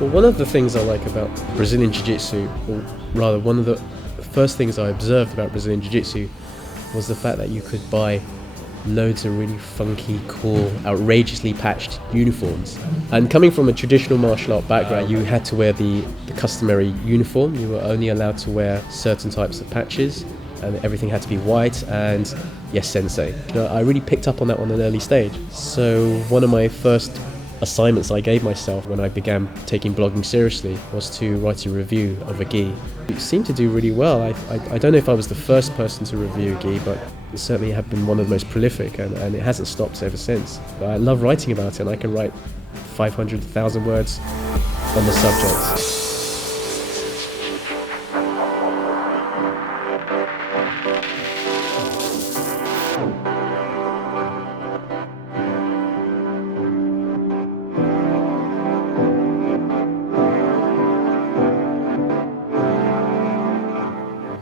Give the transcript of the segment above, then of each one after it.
Well, one of the things I like about Brazilian Jiu-Jitsu, or rather one of the first things I observed about Brazilian Jiu-Jitsu, was the fact that you could buy loads of really funky, cool, outrageously patched uniforms. And coming from a traditional martial art background, you had to wear the customary uniform. You were only allowed to wear certain types of patches, and everything had to be white and yes, sensei. I really picked up on that on an early stage. So one of my first assignments I gave myself when I began taking blogging seriously was to write a review of a gi. It seemed to do really well. I don't know if I was the first person to review a gi, but it certainly have been one of the most prolific, and it hasn't stopped ever since. I love writing about it, and I can write 500,000 words on the subject.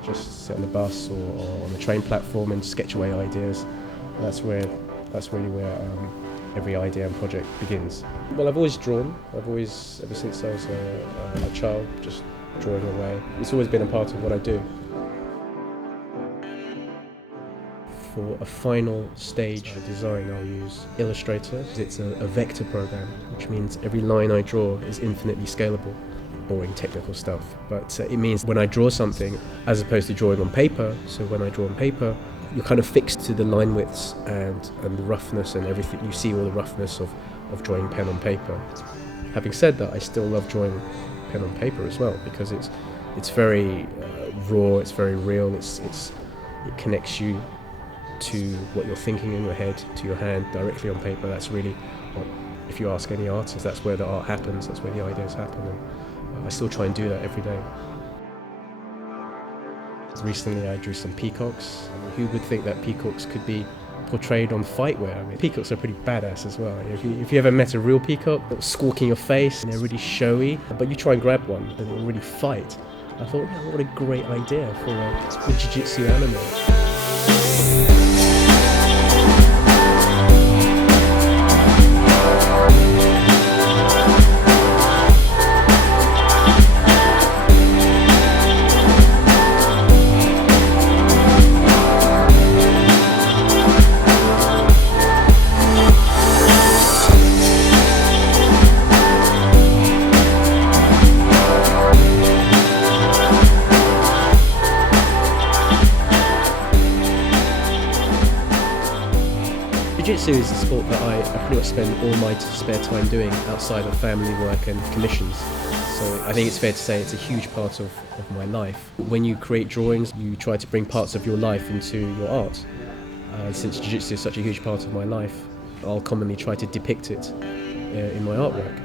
Just sit on the bus or on the train platform and sketch away ideas. That's really where every idea and project begins. Well, I've always drawn. Ever since I was a child, just drawing away. It's always been a part of what I do. For a final stage design, I'll use Illustrator. It's a vector program, which means every line I draw is infinitely scalable. Boring technical stuff, but it means when I draw something, as opposed to drawing on paper, so when I draw on paper, you're kind of fixed to the line widths and the roughness and everything. You see all the roughness of drawing pen on paper. Having said that, I still love drawing pen on paper as well, because it's very raw, it's very real, it connects you to what you're thinking in your head, to your hand, directly on paper. That's really what, if you ask any artist, that's where the art happens, that's where the ideas happen. And I still try and do that every day. Recently I drew some peacocks. Who would think that peacocks could be portrayed on fightwear? I mean, peacocks are pretty badass as well. If you ever met a real peacock, they'll squawk in your face and they're really showy, but you try and grab one and they'll really fight. I thought, yeah, what a great idea for a jiu-jitsu animal. Jiu-jitsu is a sport that I pretty much spend all my spare time doing outside of family work and commissions. So I think it's fair to say it's a huge part of my life. When you create drawings, you try to bring parts of your life into your art. Since Jiu-Jitsu is such a huge part of my life, I'll commonly try to depict it in my artwork.